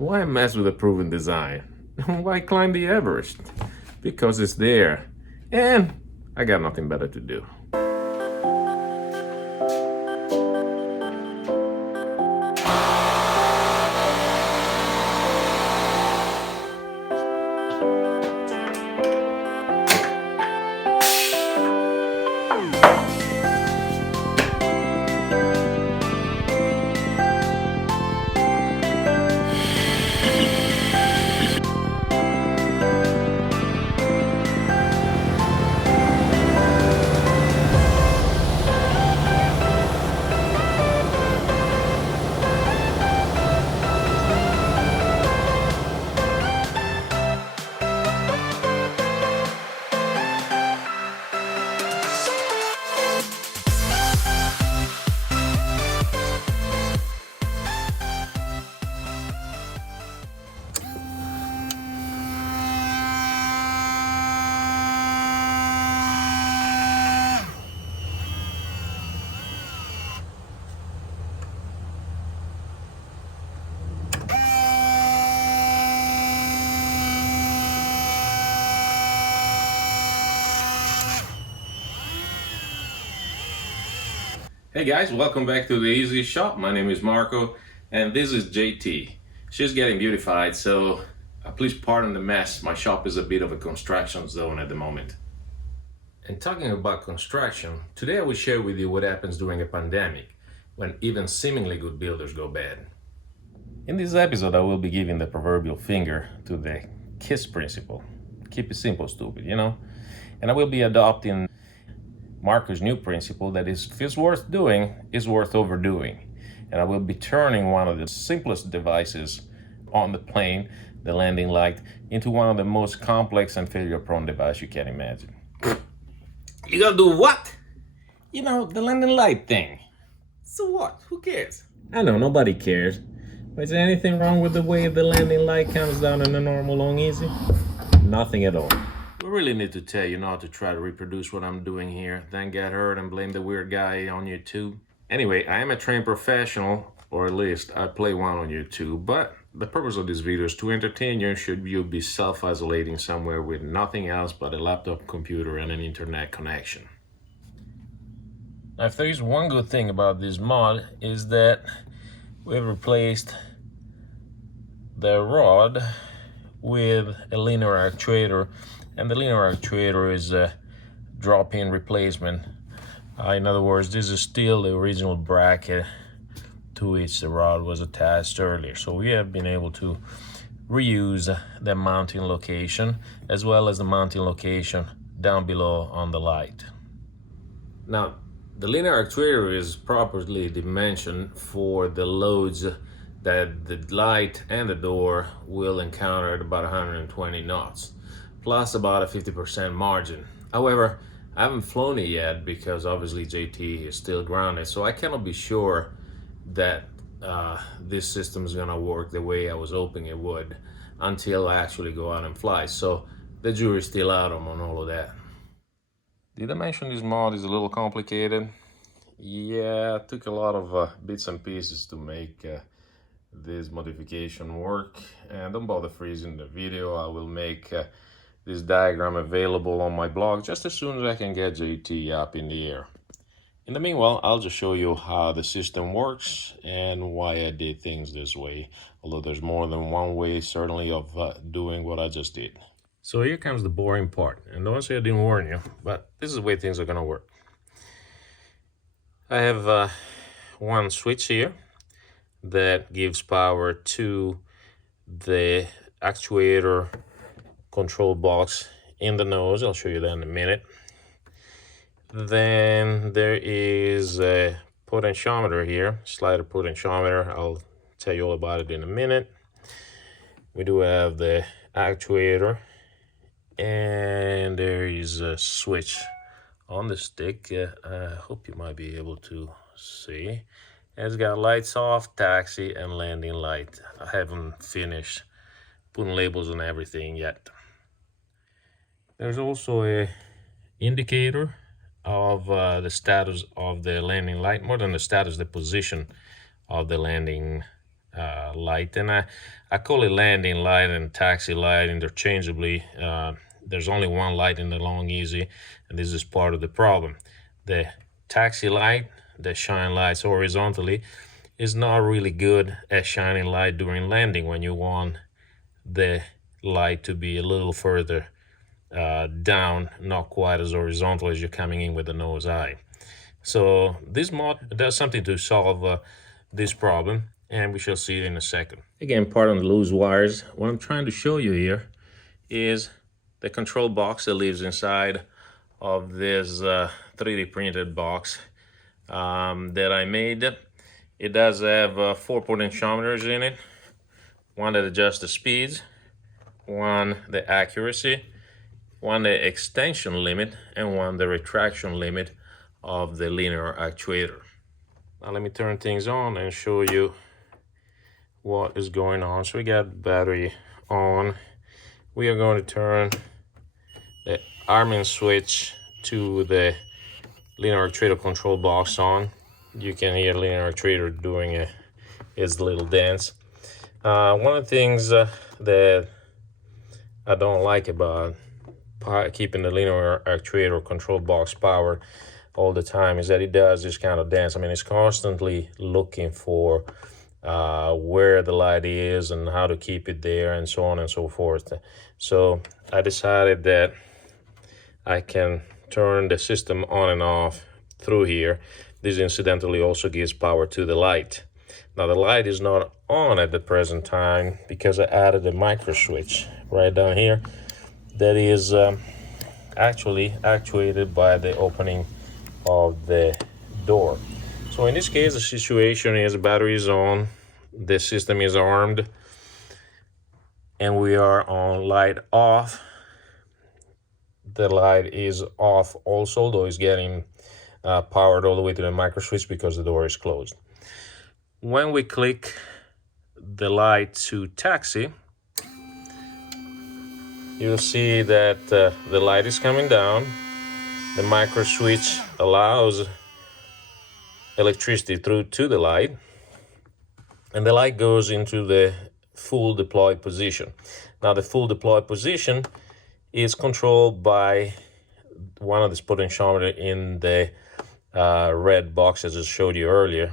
Why mess with a proven design? Why climb the Everest? Because it's there. And I got nothing better to do. Hey guys, welcome back to the Easy Shop. My name is Marco and this is JT. She's getting beautified, so please pardon the mess. My shop is a bit of a construction zone at the moment. And talking about construction, today I will share with you what happens during a pandemic when even seemingly good builders go bad. In this episode, I will be giving the proverbial finger to the KISS principle. Keep it simple, stupid, you know? And I will be adopting Marco's new principle that is, if it's worth doing, it's worth overdoing. And I will be turning one of the simplest devices on the plane, the landing light, into one of the most complex and failure-prone devices you can imagine. You gotta do what? You know, the landing light thing. So what? Who cares? I know, nobody cares. But is there anything wrong with the way the landing light comes down in a normal long easy? Nothing at all. We really need to tell you not to try to reproduce what I'm doing here, then get hurt and blame the weird guy on YouTube. Anyway, I am a trained professional, or at least I play one on YouTube, but the purpose of this video is to entertain you should you be self-isolating somewhere with nothing else but a laptop computer and an internet connection. Now, if there is one good thing about this mod is that we've replaced the rod with a linear actuator. And the linear actuator is a drop-in replacement. In other words, this is still the original bracket to which the rod was attached earlier. So we have been able to reuse the mounting location as well as the mounting location down below on the light. Now, the linear actuator is properly dimensioned for the loads that the light and the door will encounter at about 120 knots. Plus about a 50% margin. However, I haven't flown it yet because obviously JT is still grounded, so I cannot be sure that this system is gonna work the way I was hoping it would until I actually go out and fly. So the jury's still out on all of that. Did I mention this mod is a little complicated? Yeah, it took a lot of bits and pieces to make this modification work. And don't bother freezing the video. I will make this diagram available on my blog just as soon as I can get JT up in the air. In the meanwhile, I'll just show you how the system works and why I did things this way, although there's more than one way certainly of doing what I just did. So here comes the boring part, and don't say I didn't warn you, but this is the way things are gonna work. I have one switch here that gives power to the actuator control box in the nose. I'll show you that in a minute. Then there is a potentiometer here, slider potentiometer. I'll tell you all about it in a minute. We do have the actuator, and there is a switch on the stick. I hope you might be able to see. And it's got lights off, taxi, and landing light. I haven't finished putting labels on everything yet. There's also a indicator of the status of the landing light, more than the status, the position of the landing light, and I call it landing light and taxi light interchangeably. There's only one light in the long easy, and this is part of the problem. The taxi light that shine lights horizontally is not really good at shining light during landing when you want the light to be a little further down, not quite as horizontal as you're coming in with the nose eye. So this mod does something to solve this problem, and we shall see it in a second. Again, pardon the loose wires. What I'm trying to show you here is the control box that lives inside of this 3D printed box that I made. It does have 4 potentiometers in it, one that adjusts the speeds, one the accuracy, one the extension limit, and one the retraction limit of the linear actuator. Now let me turn things on and show you what is going on. So we got battery on. We are going to turn the arming switch to the linear actuator control box on. You can hear the linear actuator doing its little dance. One of the things that I don't like about keeping the linear actuator control box powered all the time is that it does this kind of dance. I mean, it's constantly looking for where the light is and how to keep it there and so on and so forth. So I decided that I can turn the system on and off through here. This incidentally also gives power to the light. Now the light is not on at the present time because I added a micro switch right down here that is actually actuated by the opening of the door. So in this case, the situation is the battery is on, the system is armed, and we are on light off. The light is off also, though it's getting powered all the way to the micro switch because the door is closed. When we click the light to taxi, you'll see that the light is coming down. The micro switch allows electricity through to the light, and the light goes into the full deployed position. Now the full deployed position is controlled by one of the potentiometer in the red box as I showed you earlier,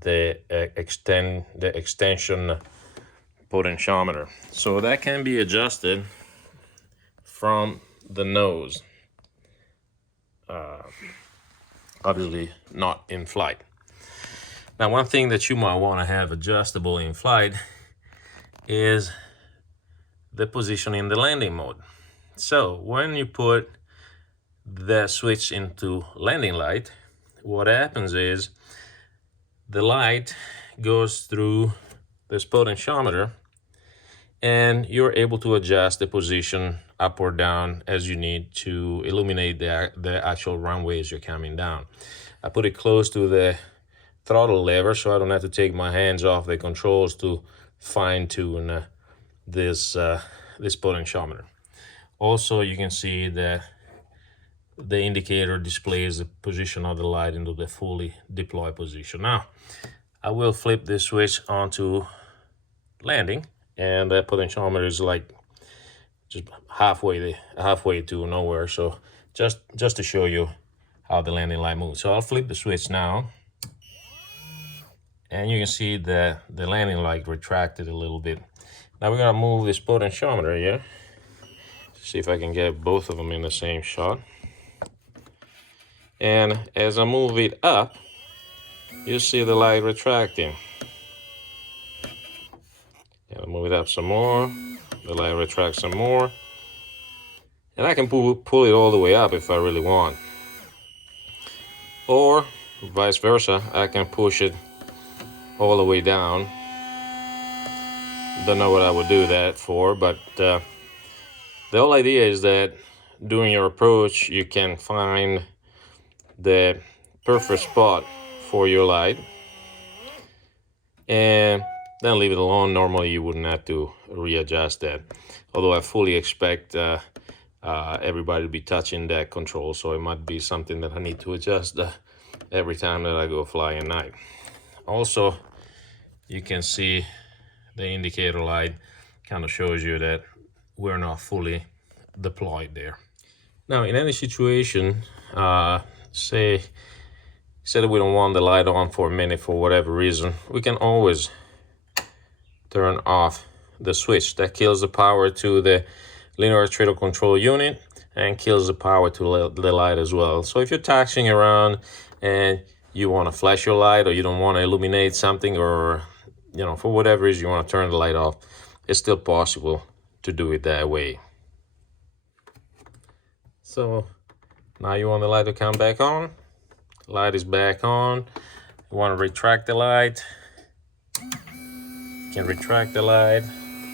the extension potentiometer. So that can be adjusted from the nose. Obviously not in flight. Now one thing that you might want to have adjustable in flight is the position in the landing mode. So when you put the switch into landing light, what happens is the light goes through this potentiometer and you're able to adjust the position up or down as you need to illuminate the actual runway as you're coming down. I put it close to the throttle lever so I don't have to take my hands off the controls to fine-tune this potentiometer. Also, you can see that the indicator displays the position of the light into the fully deployed position. Now, I will flip this switch onto landing, and the potentiometer is like just halfway to nowhere. So just to show you how the landing light moves. So I'll flip the switch now, and you can see that the landing light retracted a little bit. Now we're gonna move this potentiometer here. See if I can get both of them in the same shot. And as I move it up, you see the light retracting. And I'll move it up some more. The light retracts some more. And I can pull it all the way up if I really want. Or vice versa, I can push it all the way down. Don't know what I would do that for, but the whole idea is that during your approach, you can find the perfect spot for your light and then leave it alone. Normally you wouldn't have to readjust that, although I fully expect everybody to be touching that control, so it might be something that I need to adjust every time that I go fly at night. Also, you can see the indicator light kind of shows you that we're not fully deployed there. Now, in any situation, say that we don't want the light on for a minute for whatever reason, we can always turn off the switch. That kills the power to the linear actuator control unit and kills the power to the light as well. So if you're taxiing around and you want to flash your light, or you don't want to illuminate something, or for whatever reason you want to turn the light off, it's still possible to do it that way. So now you want the light to come back on. The light is back on. You want to retract the light. You can retract the light.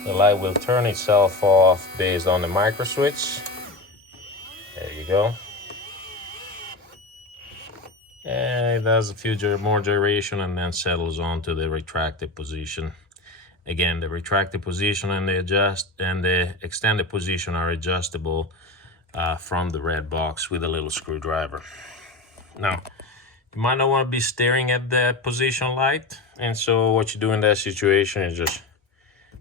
The light will turn itself off based on the micro switch. There you go. And it does a few more gyration and then settles on to the retracted position. Again, the retracted position and the extended position are adjustable from the red box with a little screwdriver. Now, you might not want to be staring at the position light, and so what you do in that situation is just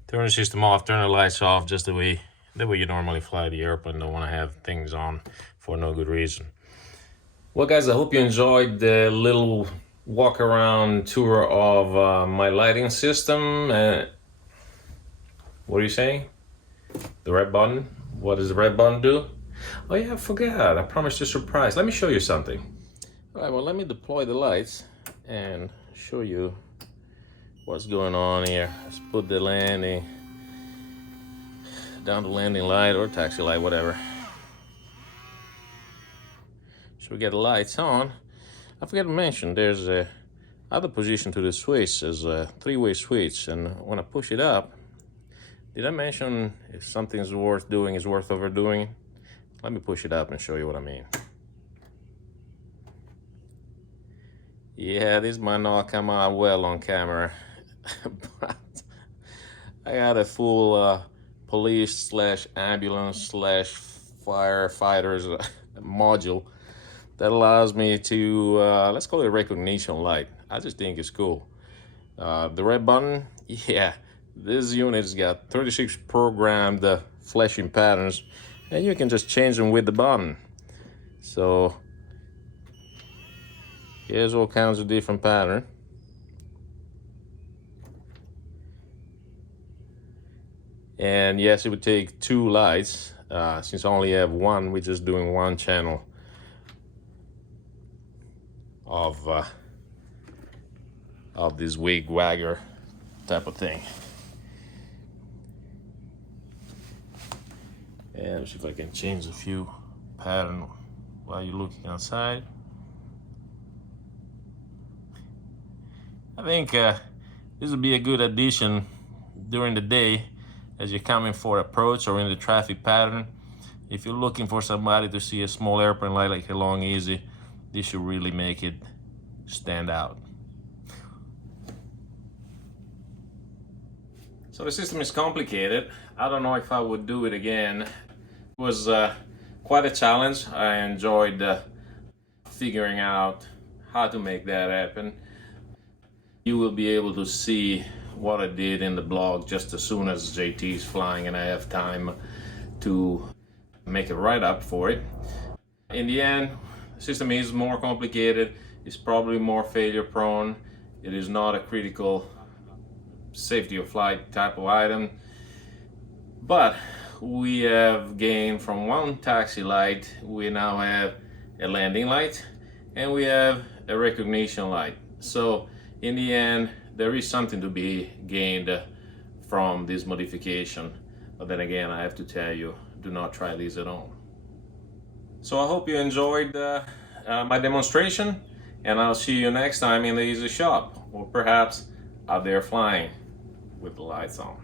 turn the system off, turn the lights off, just the way you normally fly the airplane. Don't want to have things on for no good reason. Well, guys, I hope you enjoyed the little walk around tour of my lighting system. What are you saying? The red button? What does the red button do? Oh yeah, I forgot. I promised you a surprise. Let me show you something. All right, well, let me deploy the lights and show you what's going on here. Let's put the landing down, the landing light or taxi light, whatever. So we get the lights on. I forgot to mention there's a other position to the switch. There's a three-way switch, and when I push it up, did I mention if something's worth doing is worth overdoing? Let me push it up and show you what I mean. Yeah, this might not come out well on camera, but I got a full police slash ambulance slash firefighters module that allows me to, let's call it a recognition light. I just think it's cool. The red button, yeah, this unit's got 36 programmed flashing patterns, and you can just change them with the button. So here's all kinds of different patterns. And yes, it would take two lights. Since I only have one, we're just doing one channel of this wig wagger type of thing. And let's see if I can change a few pattern while you're looking outside. I think this would be a good addition during the day as you're coming for approach or in the traffic pattern. If you're looking for somebody to see a small airplane light like a Long Easy, this should really make it stand out. So the system is complicated. I don't know if I would do it again. It was quite a challenge. I enjoyed figuring out how to make that happen. You will be able to see what I did in the blog just as soon as JT is flying and I have time to make a write-up for it. In the end, the system is more complicated. It's probably more failure prone. It is not a critical safety of flight type of item, but we have gained from one taxi light. We now have a landing light and we have a recognition light. So in the end, there is something to be gained from this modification. But then again, I have to tell you, do not try these at home. So I hope you enjoyed my demonstration, and I'll see you next time in the Easy Shop, or perhaps out there flying with the lights on.